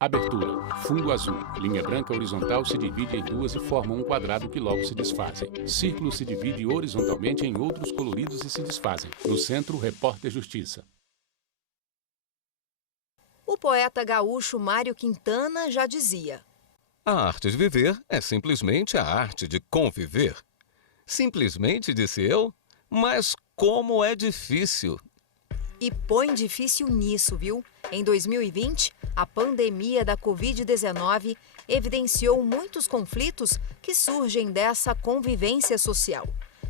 Abertura. Fundo azul. Linha branca horizontal se divide em duas e forma um quadrado que logo se desfazem. Círculo se divide horizontalmente em outros coloridos e se desfazem. No centro, repórter Justiça. O poeta gaúcho Mário Quintana já dizia: a arte de viver é simplesmente a arte de conviver. Simplesmente, disse eu, mas como é difícil. E põe difícil nisso, viu? Em 2020, a pandemia da Covid-19 evidenciou muitos conflitos que surgem dessa convivência social.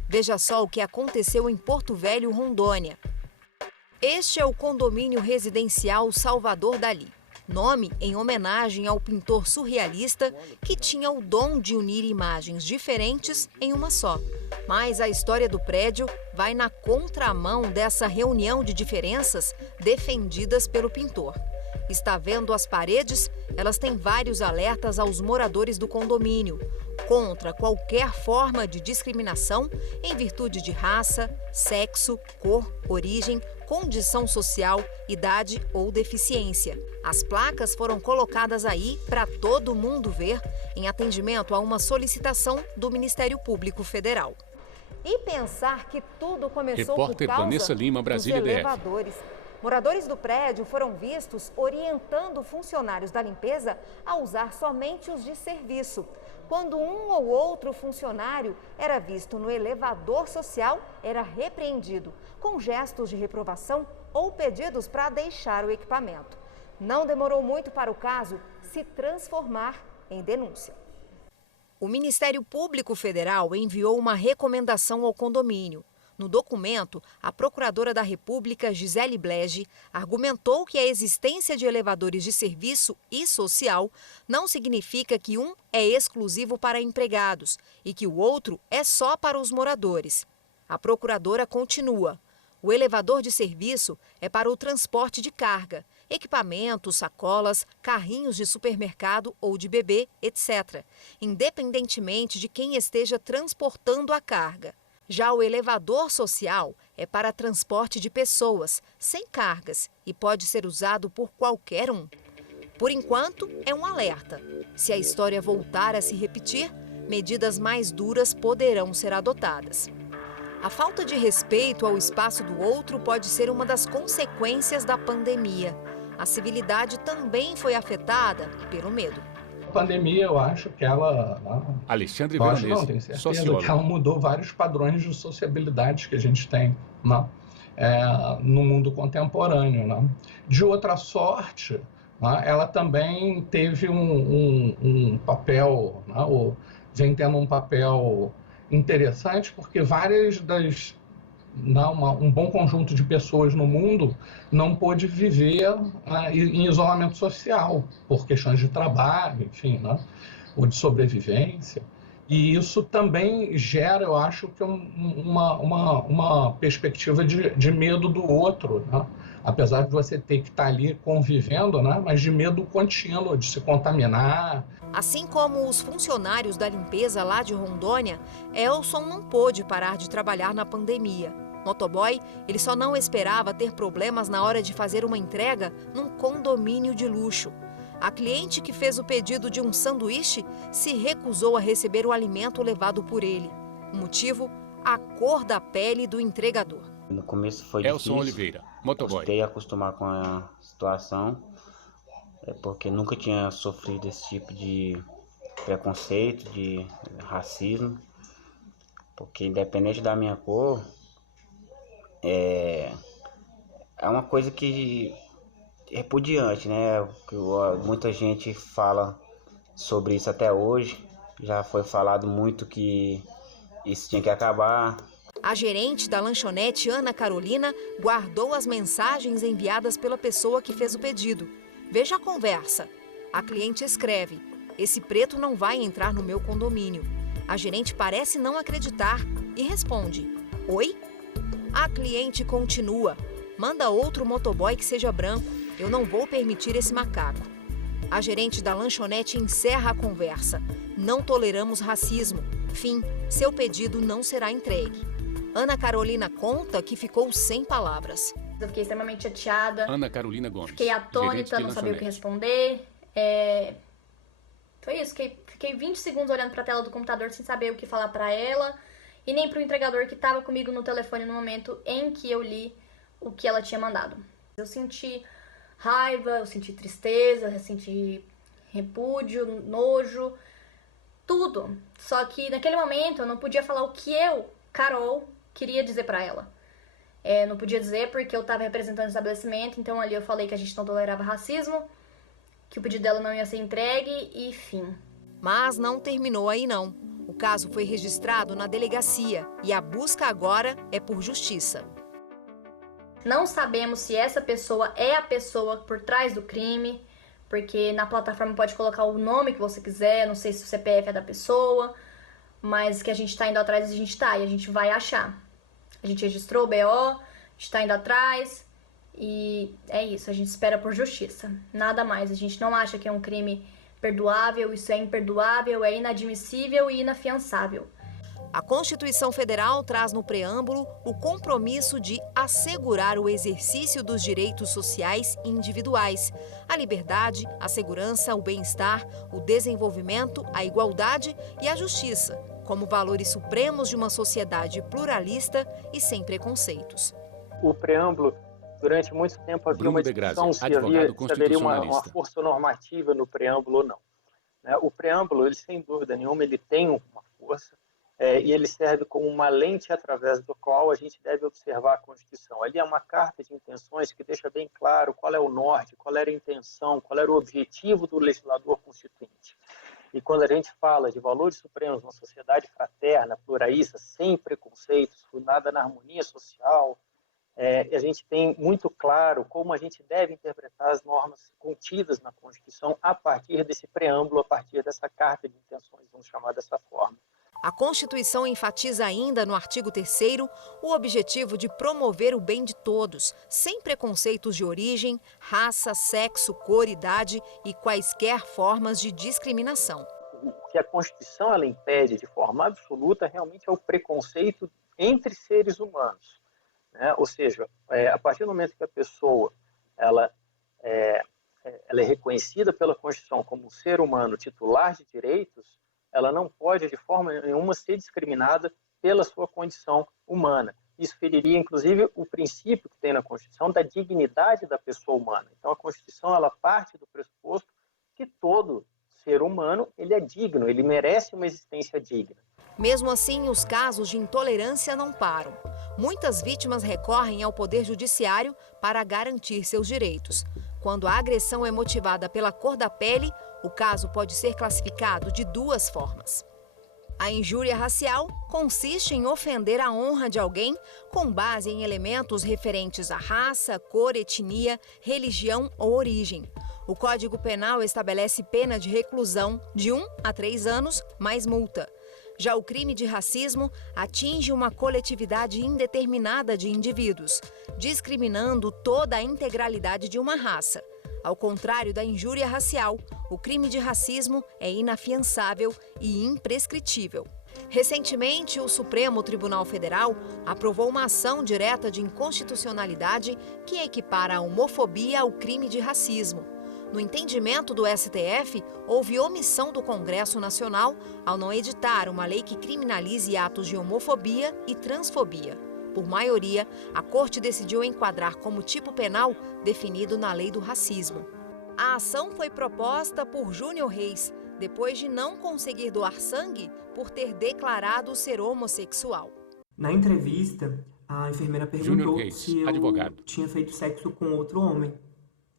Veja só o que aconteceu em Porto Velho, Rondônia. Este é o condomínio residencial Salvador Dalí, nome em homenagem ao pintor surrealista que tinha o dom de unir imagens diferentes em uma só. Mas a história do prédio vai na contramão dessa reunião de diferenças defendidas pelo pintor. Está vendo as paredes? Elas têm vários alertas aos moradores do condomínio contra qualquer forma de discriminação em virtude de raça, sexo, cor, origem, condição social, idade ou deficiência. As placas foram colocadas aí para todo mundo ver, em atendimento a uma solicitação do Ministério Público Federal. E pensar que tudo começou Repórter por causa Vanessa Lima, Brasília, dos DF. elevadores. Moradores do prédio foram vistos orientando funcionários da limpeza a usar somente os de serviço. Quando um ou outro funcionário era visto no elevador social, era repreendido, com gestos de reprovação ou pedidos para deixar o equipamento. Não demorou muito para o caso se transformar em denúncia. O Ministério Público Federal enviou uma recomendação ao condomínio. No documento, a Procuradora da República, Gisele Blege, argumentou que a existência de elevadores de serviço e social não significa que um é exclusivo para empregados e que o outro é só para os moradores. A Procuradora continua: o elevador de serviço é para o transporte de carga, equipamentos, sacolas, carrinhos de supermercado ou de bebê, etc., independentemente de quem esteja transportando a carga. Já o elevador social é para transporte de pessoas, sem cargas, e pode ser usado por qualquer um. Por enquanto, é um alerta. Se a história voltar a se repetir, medidas mais duras poderão ser adotadas. A falta de respeito ao espaço do outro pode ser uma das consequências da pandemia. A civilidade também foi afetada pelo medo. A pandemia, eu acho que ela... Alexandre Veronese, Veronese, tenho certeza sociólogo. que ela mudou vários padrões de sociabilidade que a gente tem, né? No mundo contemporâneo, né? De outra sorte, né? Ela também teve um papel, né? Ou vem tendo um papel interessante, porque várias das... um bom conjunto de pessoas no mundo não pôde viver em isolamento social, por questões de trabalho, enfim, né? Ou de sobrevivência. E isso também gera, eu acho, que uma perspectiva de medo do outro, né? Apesar de você ter que estar ali convivendo, né? Mas de medo contínuo, de se contaminar. Assim como os funcionários da limpeza lá de Rondônia, Elson não pôde parar de trabalhar na pandemia. Motoboy, ele só não esperava ter problemas na hora de fazer uma entrega num condomínio de luxo. A cliente que fez o pedido de um sanduíche se recusou a receber o alimento levado por ele. O motivo? A cor da pele do entregador. No começo foi Elson difícil. Oliveira, motoboy. Custei a acostumar com a situação, porque nunca tinha sofrido esse tipo de preconceito, de racismo. Porque independente da minha cor, é uma coisa que é repudiante, né? Muita gente fala sobre isso até hoje. Já foi falado muito que isso tinha que acabar. A gerente da lanchonete, Ana Carolina, guardou as mensagens enviadas pela pessoa que fez o pedido. Veja a conversa. A cliente escreve: esse preto não vai entrar no meu condomínio. A gerente parece não acreditar e responde: oi? A cliente continua: manda outro motoboy que seja branco, eu não vou permitir esse macaco. A gerente da lanchonete encerra a conversa: não toleramos racismo, fim, seu pedido não será entregue. Ana Carolina conta que ficou sem palavras. Eu fiquei extremamente chateada. Ana Carolina Gomes. Fiquei atônita, não sabia o que responder. Foi isso, fiquei 20 segundos olhando pra tela do computador sem saber o que falar pra ela e nem pro entregador que tava comigo no telefone no momento em que eu li o que ela tinha mandado. Eu senti raiva, eu senti tristeza, eu senti repúdio, nojo, tudo. Só que naquele momento eu não podia falar o que eu, Carol, queria dizer pra ela. Não podia dizer porque eu tava representando o estabelecimento, então ali eu falei que a gente não tolerava racismo, que o pedido dela não ia ser entregue e fim. Mas não terminou aí não. O caso foi registrado na delegacia e a busca agora é por justiça. Não sabemos se essa pessoa é a pessoa por trás do crime, porque na plataforma pode colocar o nome que você quiser, não sei se o CPF é da pessoa, mas que a gente tá indo atrás, a gente tá, e a gente vai achar. A gente registrou o BO, a gente tá indo atrás, e é isso, a gente espera por justiça, nada mais. A gente não acha que é um crime perdoável, isso é imperdoável, é inadmissível e inafiançável. A Constituição Federal traz no preâmbulo o compromisso de assegurar o exercício dos direitos sociais individuais, a liberdade, a segurança, o bem-estar, o desenvolvimento, a igualdade e a justiça, como valores supremos de uma sociedade pluralista e sem preconceitos. O preâmbulo, durante muito tempo, havia uma discussão se haveria uma força normativa no preâmbulo ou não. O preâmbulo, ele, sem dúvida nenhuma, ele tem uma força, e ele serve como uma lente através do qual a gente deve observar a Constituição. Ali é uma carta de intenções que deixa bem claro qual é o norte, qual era a intenção, qual era o objetivo do legislador constituinte. E quando a gente fala de valores supremos, uma sociedade fraterna, pluralista, sem preconceitos, fundada na harmonia social, a gente tem muito claro como a gente deve interpretar as normas contidas na Constituição a partir desse preâmbulo, a partir dessa carta de intenções, vamos chamar dessa forma. A Constituição enfatiza ainda no artigo 3º o objetivo de promover o bem de todos, sem preconceitos de origem, raça, sexo, cor, idade e quaisquer formas de discriminação. O que a Constituição ela impede de forma absoluta realmente é o preconceito entre seres humanos. Ou seja, a partir do momento que a pessoa ela é reconhecida pela Constituição como um ser humano titular de direitos, ela não pode de forma nenhuma ser discriminada pela sua condição humana. Isso feriria, inclusive, o princípio que tem na Constituição da dignidade da pessoa humana. Então, a Constituição ela parte do pressuposto que todo ser humano ele é digno, ele merece uma existência digna. Mesmo assim, os casos de intolerância não param. Muitas vítimas recorrem ao Poder Judiciário para garantir seus direitos. Quando a agressão é motivada pela cor da pele, o caso pode ser classificado de duas formas. A injúria racial consiste em ofender a honra de alguém com base em elementos referentes à raça, cor, etnia, religião ou origem. O Código Penal estabelece pena de reclusão de 1 a 3 anos, mais multa. Já o crime de racismo atinge uma coletividade indeterminada de indivíduos, discriminando toda a integralidade de uma raça. Ao contrário da injúria racial, o crime de racismo é inafiançável e imprescritível. Recentemente, o Supremo Tribunal Federal aprovou uma ação direta de inconstitucionalidade que equipara a homofobia ao crime de racismo. No entendimento do STF, houve omissão do Congresso Nacional ao não editar uma lei que criminalize atos de homofobia e transfobia. Por maioria, a Corte decidiu enquadrar como tipo penal definido na Lei do Racismo. A ação foi proposta por Júnior Reis, depois de não conseguir doar sangue por ter declarado ser homossexual. Na entrevista, a enfermeira perguntou se eu tinha feito sexo com outro homem.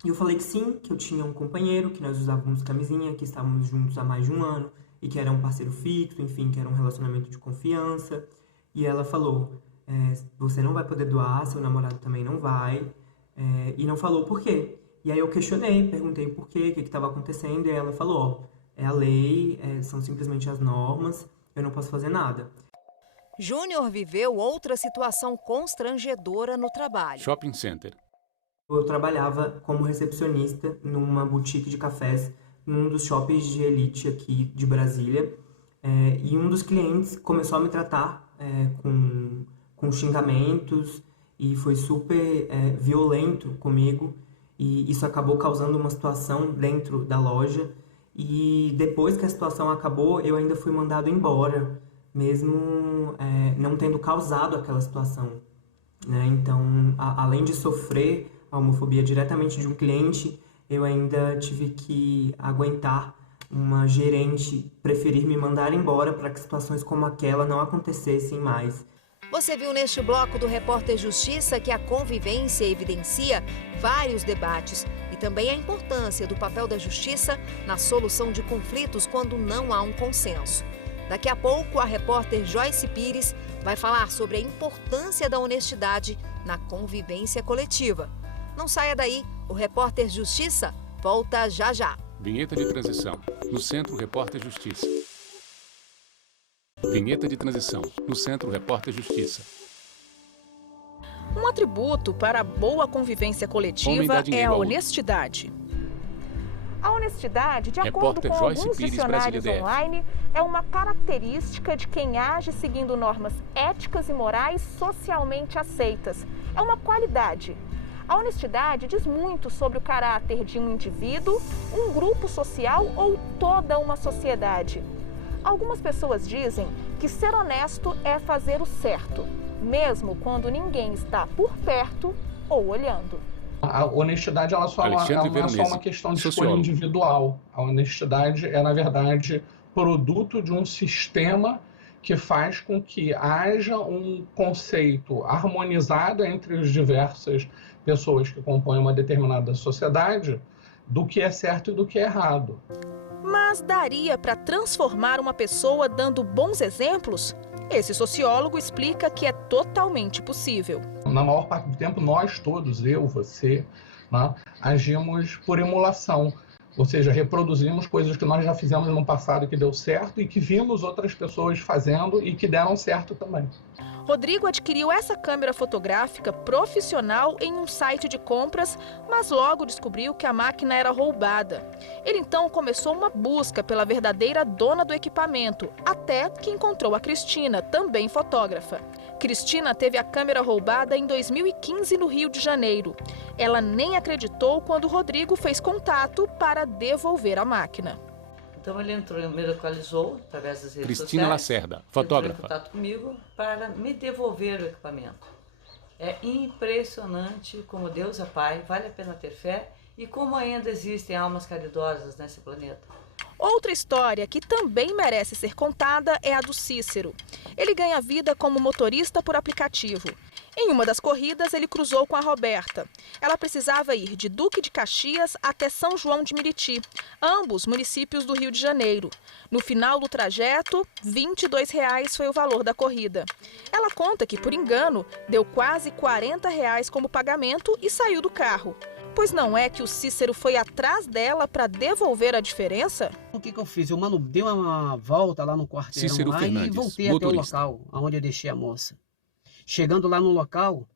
E eu falei que sim, que eu tinha um companheiro, que nós usávamos camisinha, que estávamos juntos há mais de um ano e que era um parceiro fixo, enfim, que era um relacionamento de confiança. E ela falou, você não vai poder doar, seu namorado também não vai, e não falou por quê. E aí eu questionei, perguntei por quê, o que estava acontecendo, e ela falou, é a lei, são simplesmente as normas, eu não posso fazer nada. Júnior viveu outra situação constrangedora no trabalho. Shopping Center. Eu trabalhava como recepcionista numa boutique de cafés, num dos shoppings de elite aqui de Brasília, e um dos clientes começou a me tratar com xingamentos e foi super violento comigo. E isso acabou causando uma situação dentro da loja. E depois que a situação acabou, eu ainda fui mandado embora, mesmo não tendo causado aquela situação, né? Então, além de sofrer a homofobia diretamente de um cliente, eu ainda tive que aguentar uma gerente preferir me mandar embora para que situações como aquela não acontecessem mais. Você viu neste bloco do Repórter Justiça que a convivência evidencia vários debates e também a importância do papel da justiça na solução de conflitos quando não há um consenso. Daqui a pouco, a repórter Joyce Pires vai falar sobre a importância da honestidade na convivência coletiva. Não saia daí, o Repórter Justiça volta já já. Vinheta de transição. No Centro Repórter Justiça. Vinheta de transição. No Centro Repórter Justiça. Um atributo para a boa convivência coletiva é a honestidade. A honestidade, de acordo com alguns dicionários online, é uma característica de quem age seguindo normas éticas e morais socialmente aceitas. É uma qualidade. A honestidade diz muito sobre o caráter de um indivíduo, um grupo social ou toda uma sociedade. Algumas pessoas dizem que ser honesto é fazer o certo, mesmo quando ninguém está por perto ou olhando. A honestidade ela não é só uma questão de escolha individual. A honestidade é, na verdade, produto de um sistema que faz com que haja um conceito harmonizado entre as diversas pessoas que compõem uma determinada sociedade do que é certo e do que é errado. Mas daria para transformar uma pessoa dando bons exemplos? Esse sociólogo explica que é totalmente possível. Na maior parte do tempo, nós todos, eu, você, né, agimos por emulação. Ou seja, reproduzimos coisas que nós já fizemos no passado que deu certo e que vimos outras pessoas fazendo e que deram certo também. Rodrigo adquiriu essa câmera fotográfica profissional em um site de compras, mas logo descobriu que a máquina era roubada. Ele então começou uma busca pela verdadeira dona do equipamento, até que encontrou a Cristina, também fotógrafa. Cristina teve a câmera roubada em 2015 no Rio de Janeiro. Ela nem acreditou quando Rodrigo fez contato para devolver a máquina. Então ele entrou, me localizou através das redes Cristina sociais. Lacerda, fotógrafa. Entrou em contato comigo para me devolver o equipamento. É impressionante como Deus é Pai, vale a pena ter fé e como ainda existem almas caridosas nesse planeta. Outra história que também merece ser contada é a do Cícero. Ele ganha vida como motorista por aplicativo. Em uma das corridas, ele cruzou com a Roberta. Ela precisava ir de Duque de Caxias até São João de Meriti, ambos municípios do Rio de Janeiro. No final do trajeto, R$ 22 foi o valor da corrida. Ela conta que, por engano, deu quase R$ 40 como pagamento e saiu do carro. Pois não é que o Cícero foi atrás dela para devolver a diferença? O que eu fiz? Eu dei uma volta lá no quarteirão lá e voltei até o local onde eu deixei a moça. Chegando lá no local,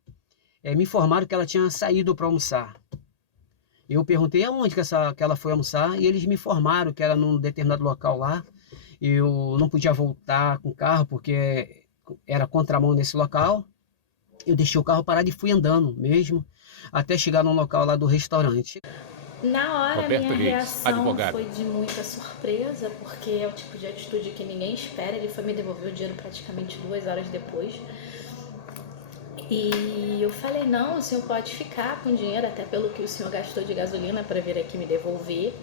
me informaram que ela tinha saído para almoçar. Eu perguntei aonde que ela foi almoçar e eles me informaram que era num determinado local lá. Eu não podia voltar com o carro porque era contramão nesse local. Eu deixei o carro parado e fui andando mesmo, até chegar no local lá do restaurante. Na hora, Roberto minha Reis, reação advogado. foi de muita surpresa, porque é o tipo de atitude que ninguém espera. Ele foi me devolver o dinheiro praticamente 2 horas depois. E eu falei, não, o senhor pode ficar com o dinheiro, até pelo que o senhor gastou de gasolina para vir aqui me devolver.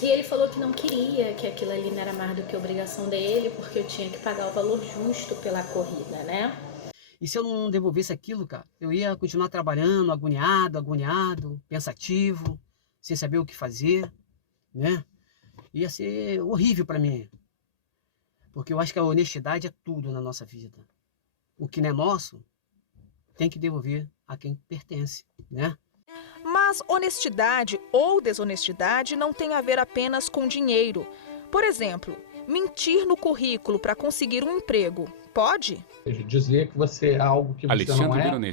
E ele falou que não queria, que aquilo ali não era mais do que obrigação dele, porque eu tinha que pagar o valor justo pela corrida, né? E se eu não devolvesse aquilo, cara, eu ia continuar trabalhando, agoniado, pensativo, sem saber o que fazer, né? Ia ser horrível para mim. Porque eu acho que a honestidade é tudo na nossa vida. O que não é nosso, tem que devolver a quem pertence, né? Mas honestidade ou desonestidade não tem a ver apenas com dinheiro. Por exemplo, mentir no currículo para conseguir um emprego. Pode? Dizer que você é algo que você não é, né,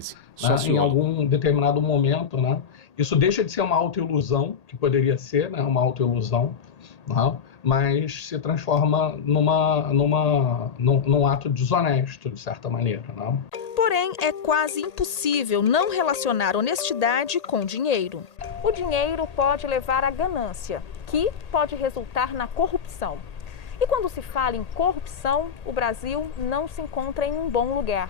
em algum determinado momento, né? Isso deixa de ser uma autoilusão, que poderia ser, né, uma autoilusão, né? Mas se transforma num ato desonesto, de certa maneira, né? Porém, é quase impossível não relacionar honestidade com dinheiro. O dinheiro pode levar à ganância, que pode resultar na corrupção. E quando se fala em corrupção, o Brasil não se encontra em um bom lugar.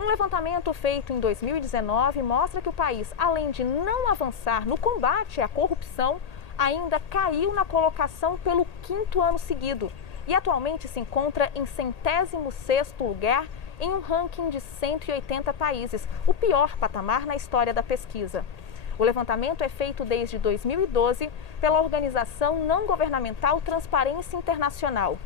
Um levantamento feito em 2019 mostra que o país, além de não avançar no combate à corrupção, ainda caiu na colocação pelo 5º ano seguido e atualmente se encontra em 106º lugar em um ranking de 180 países, o pior patamar na história da pesquisa. O levantamento é feito desde 2012 pela organização não governamental Transparência Internacional.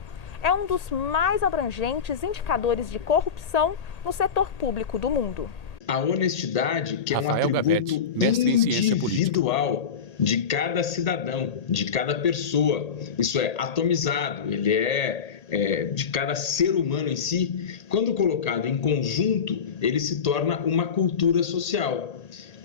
É um dos mais abrangentes indicadores de corrupção no setor público do mundo. A honestidade, que Rafael é um atributo Gabete, mestre em ciência individual de cada cidadão, de cada pessoa. Isso é atomizado, ele é de cada ser humano em si. Quando colocado em conjunto, ele se torna uma cultura social.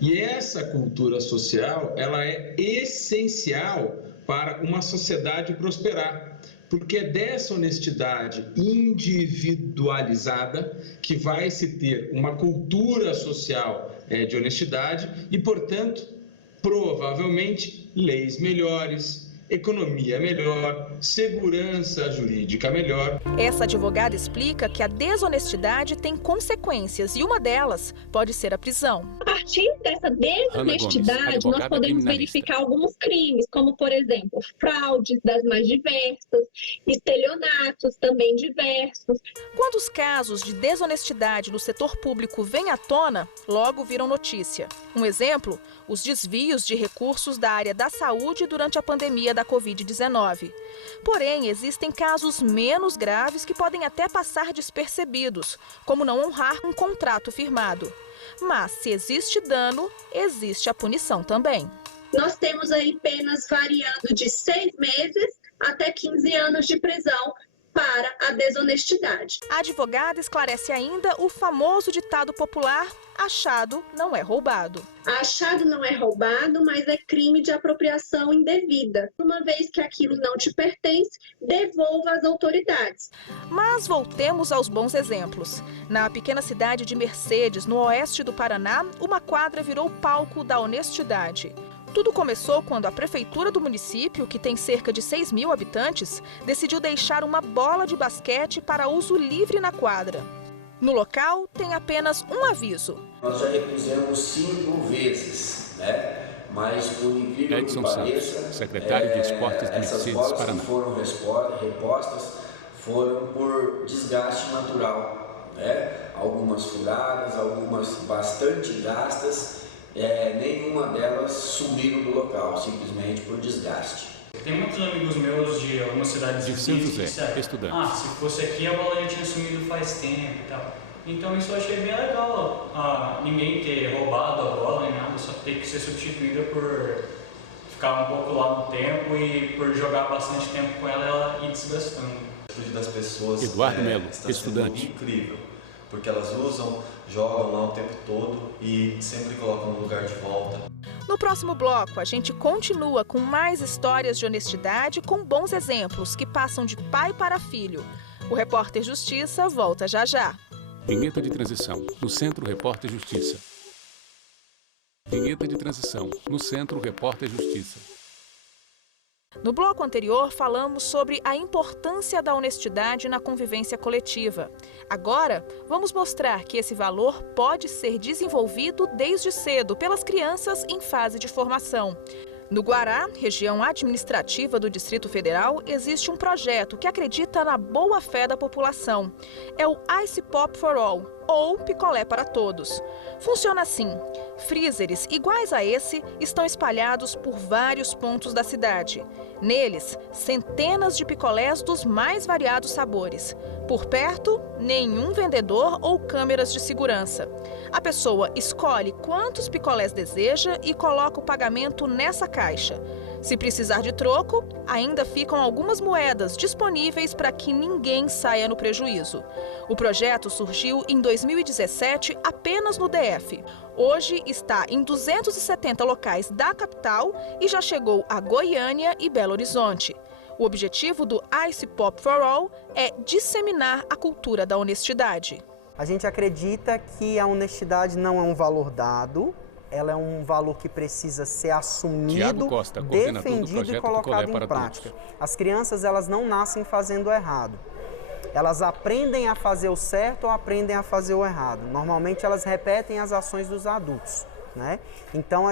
E essa cultura social, ela é essencial para uma sociedade prosperar, porque é dessa honestidade individualizada que vai se ter uma cultura social de honestidade e, portanto, provavelmente, leis melhores, economia melhor, segurança jurídica melhor. Essa advogada explica que a desonestidade tem consequências e uma delas pode ser a prisão. A partir dessa desonestidade, nós podemos verificar alguns crimes, como, por exemplo, fraudes das mais diversas, estelionatos também diversos. Quando os casos de desonestidade no setor público vêm à tona, logo viram notícia. Um exemplo, os desvios de recursos da área da saúde durante a pandemia da Covid-19. Porém, existem casos menos graves que podem até passar despercebidos, como não honrar um contrato firmado. Mas, se existe dano, existe a punição também. Nós temos aí penas variando de 6 meses até 15 anos de prisão para a desonestidade. A advogada esclarece ainda o famoso ditado popular: achado não é roubado. Achado não é roubado, mas é crime de apropriação indevida. Uma vez que aquilo não te pertence, devolva às autoridades. Mas voltemos aos bons exemplos. Na pequena cidade de Mercedes, no oeste do Paraná, uma quadra virou palco da honestidade. Tudo começou quando a prefeitura do município, que tem cerca de 6.000 habitantes, decidiu deixar uma bola de basquete para uso livre na quadra. No local, tem apenas um aviso. Nós já recusamos 5 vezes, mas por incrível que pareça, secretário de Esportes de essas Mercedes, bolas Paraná. que foram repostas foram por desgaste natural. Algumas furadas, algumas bastante gastas. Nenhuma delas sumiram do local, simplesmente por desgaste. Tem muitos amigos meus de algumas cidades de São José, estudante. Se fosse aqui, a bola já tinha sumido faz tempo e tal. Então isso eu achei bem legal, ninguém ter roubado a bola nem nada, só ter que ser substituída por ficar um pouco lá no tempo e por jogar bastante tempo com ela e desgastando. A atitude das pessoas Eduardo Melo, está estudante. sendo incrível, porque elas jogam lá o tempo todo e sempre colocam no lugar de volta. No próximo bloco, a gente continua com mais histórias de honestidade com bons exemplos que passam de pai para filho. O Repórter Justiça volta já já. Vinheta de transição, no Centro Repórter Justiça. Vinheta de transição, no Centro Repórter Justiça. No bloco anterior, falamos sobre a importância da honestidade na convivência coletiva. Agora, vamos mostrar que esse valor pode ser desenvolvido desde cedo pelas crianças em fase de formação. No Guará, região administrativa do Distrito Federal, existe um projeto que acredita na boa-fé da população. É o Ice Pop for All, ou Picolé para Todos. Funciona assim: freezers iguais a esse estão espalhados por vários pontos da cidade. Neles, centenas de picolés dos mais variados sabores. Por perto, nenhum vendedor ou câmeras de segurança. A pessoa escolhe quantos picolés deseja e coloca o pagamento nessa caixa. Se precisar de troco, ainda ficam algumas moedas disponíveis para que ninguém saia no prejuízo. O projeto surgiu em 2017 apenas no DF. Hoje está em 270 locais da capital e já chegou a Goiânia e Belo Horizonte. O objetivo do Ice Pop for All é disseminar a cultura da honestidade. A gente acredita que a honestidade não é um valor dado, ela é um valor que precisa ser assumido, defendido e colocado em prática. As crianças, elas não nascem fazendo o errado. Elas aprendem a fazer o certo ou aprendem a fazer o errado. Normalmente elas repetem as ações dos adultos, né? Então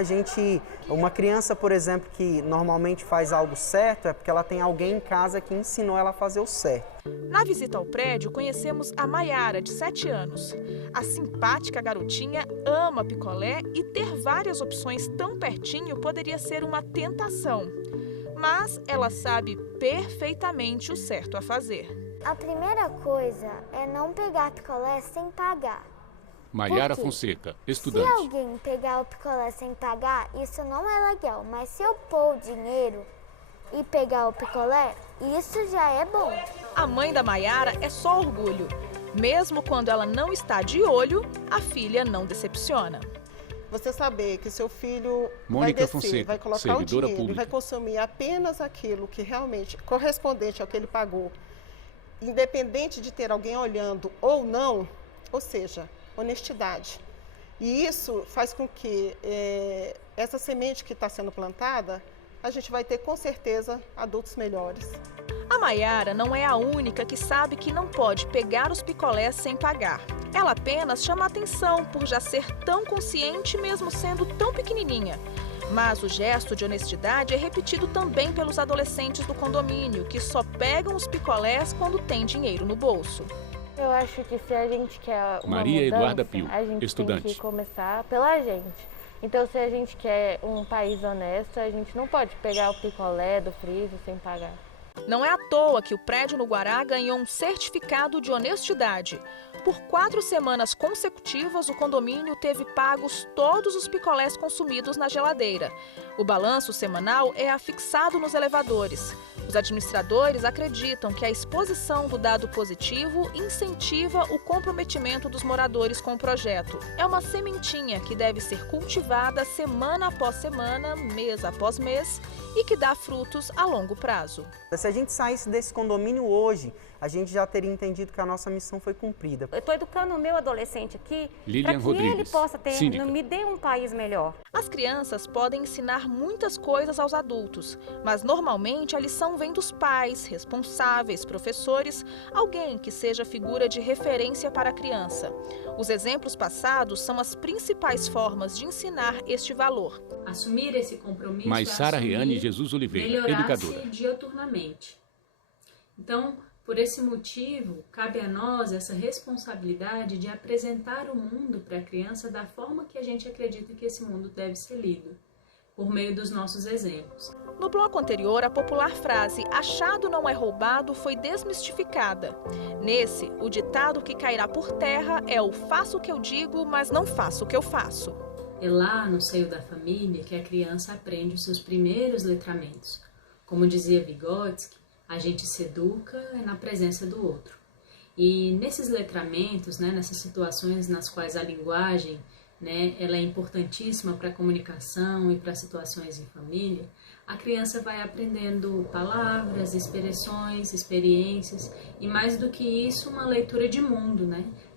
uma criança, por exemplo, que normalmente faz algo certo, é porque ela tem alguém em casa que ensinou ela a fazer o certo. Na visita ao prédio, conhecemos a Maiara, de 7 anos. A simpática garotinha ama picolé e ter várias opções tão pertinho poderia ser uma tentação. Mas ela sabe perfeitamente o certo a fazer. A primeira coisa é não pegar picolé sem pagar. Maiara Fonseca, estudante. Se alguém pegar o picolé sem pagar, isso não é legal. Mas se eu pôr o dinheiro e pegar o picolé, isso já é bom. A mãe da Maiara é só orgulho. Mesmo quando ela não está de olho, a filha não decepciona. Você saber que seu filho vai descer, vai colocar o dinheiro e vai consumir apenas aquilo que realmente correspondente ao que ele pagou, independente de ter alguém olhando ou não, ou seja, honestidade. E isso faz com que essa semente que está sendo plantada, a gente vai ter com certeza adultos melhores. A Maiara não é a única que sabe que não pode pegar os picolés sem pagar. Ela apenas chama atenção por já ser tão consciente mesmo sendo tão pequenininha. Mas o gesto de honestidade é repetido também pelos adolescentes do condomínio, que só pegam os picolés quando tem dinheiro no bolso. Eu acho que se a gente quer uma Maria mudança, Eduarda Pio, a gente estudante. tem que começar pela gente. Então, se a gente quer um país honesto, a gente não pode pegar o picolé do freezer sem pagar. Não é à toa que o prédio no Guará ganhou um certificado de honestidade. Por 4 semanas consecutivas, o condomínio teve pagos todos os picolés consumidos na geladeira. O balanço semanal é afixado nos elevadores. Os administradores acreditam que a exposição do dado positivo incentiva o comprometimento dos moradores com o projeto. É uma sementinha que deve ser cultivada semana após semana, mês após mês e que dá frutos a longo prazo. Se a gente saísse desse condomínio hoje, a gente já teria entendido que a nossa missão foi cumprida. Eu estou educando o meu adolescente aqui para que ele possa ter, me dê um país melhor. As crianças podem ensinar muitas coisas aos adultos, mas normalmente a lição vem dos pais, responsáveis, professores, alguém que seja figura de referência para a criança. Os exemplos passados são as principais formas de ensinar este valor. Assumir esse compromisso Mas Sara Reane Jesus Oliveira, educadora. Dioturnamente. Então, por esse motivo, cabe a nós essa responsabilidade de apresentar o mundo para a criança da forma que a gente acredita que esse mundo deve ser lido, por meio dos nossos exemplos. No bloco anterior, a popular frase "achado não é roubado" foi desmistificada. Nesse, o ditado que cairá por terra é o "faço o que eu digo, mas não faço o que eu faço". É lá no seio da família que a criança aprende os seus primeiros letramentos. Como dizia Vygotsky, a gente se educa na presença do outro. E nesses letramentos, nessas situações nas quais a linguagem, ela é importantíssima para a comunicação e para situações em família, a criança vai aprendendo palavras, expressões, experiências e, mais do que isso, uma leitura de mundo,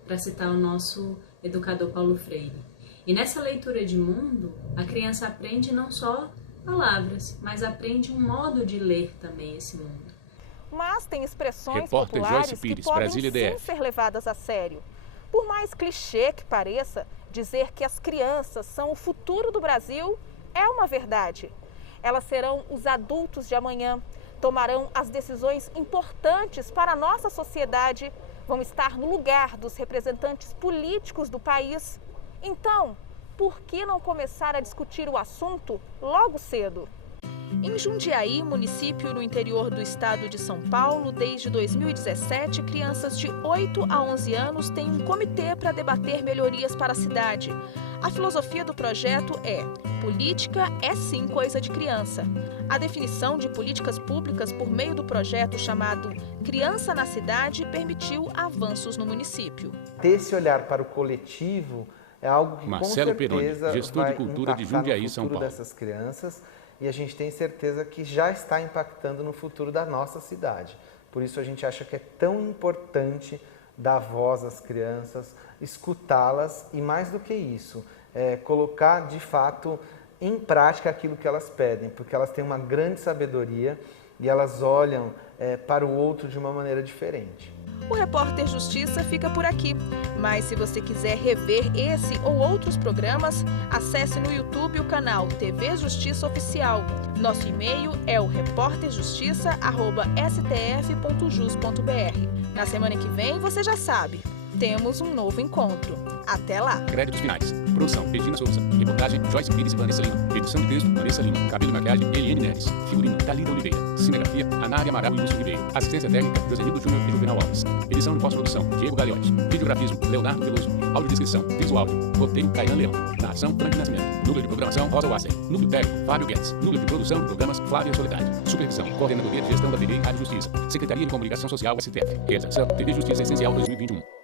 para citar o nosso educador Paulo Freire. E nessa leitura de mundo, a criança aprende não só palavras, mas aprende um modo de ler também esse mundo. Mas tem expressões Repórter populares Joyce Pires, que podem Brasília sim DF. ser levadas a sério. Por mais clichê que pareça, dizer que as crianças são o futuro do Brasil é uma verdade. Elas serão os adultos de amanhã, tomarão as decisões importantes para a nossa sociedade, vão estar no lugar dos representantes políticos do país. Então, por que não começar a discutir o assunto logo cedo? Em Jundiaí, município no interior do estado de São Paulo, desde 2017, crianças de 8 a 11 anos têm um comitê para debater melhorias para a cidade. A filosofia do projeto é: política é sim coisa de criança. A definição de políticas públicas por meio do projeto chamado Criança na Cidade permitiu avanços no município. Ter esse olhar para o coletivo é algo que Marcelo com certeza Peroni, gestor de cultura de Jundiaí, São Paulo. Dessas crianças, e a gente tem certeza que já está impactando no futuro da nossa cidade. Por isso a gente acha que é tão importante dar voz às crianças, escutá-las e, mais do que isso, colocar de fato em prática aquilo que elas pedem, porque elas têm uma grande sabedoria e elas olham para o outro de uma maneira diferente. O Repórter Justiça fica por aqui, mas se você quiser rever esse ou outros programas, acesse no YouTube o canal TV Justiça Oficial. Nosso e-mail é o reporterjustiça@stf.jus.br. Na semana que vem, você já sabe, temos um novo encontro. Até lá! Créditos finais. Produção, Regina Souza. Reportagem, Joyce Pires e Vanessa Lima. Edição de texto, Vanessa Lima. Cabelo e maquiagem, Eliane Neres. Figurino, Thalita Oliveira. Cinegrafia, Anária Amaral e Lúcio Ribeiro. Assistência técnica, Josenildo Júnior e Juvenal Alves. Edição e pós-produção, Diego Gagliotti. Videografismo, Leonardo Veloso. Audiodescrição, Visual. Roteiro, Caian Leão. Narração, Frank Nascimento. Núcleo de programação, Rosa Wasser. Núcleo técnico, Fábio Guedes. Núcleo de produção de programas, Flávia Soledade. Supervisão, Coordenadoria de Gestão da TV e Rádio Justiça. Secretaria de Comunicação Social, STF. Realização, TV Justiça Essencial 2021.